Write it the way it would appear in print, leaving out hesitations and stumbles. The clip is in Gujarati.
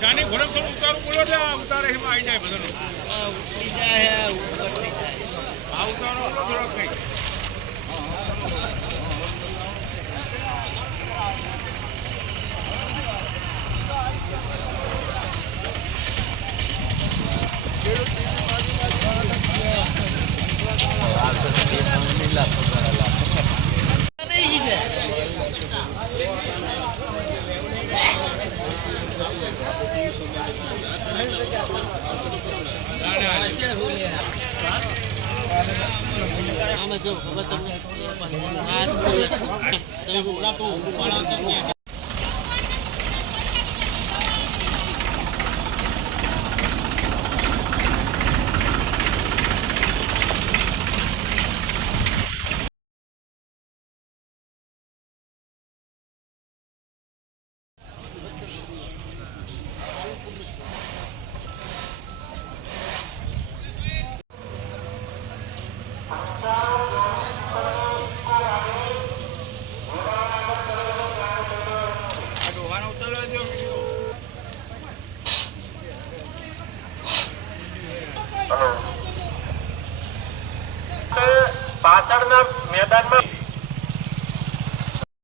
શાની ઘોડે થોડું ઉતારું બોલો ને ઉતારે એમાં આવી જાય બધાનો ઉતરી જાય ઉપર થઈ જાય આ ઉતારો થોડોક કઈ આમાં જો ખબર તમને પાછળના મેદાનમાં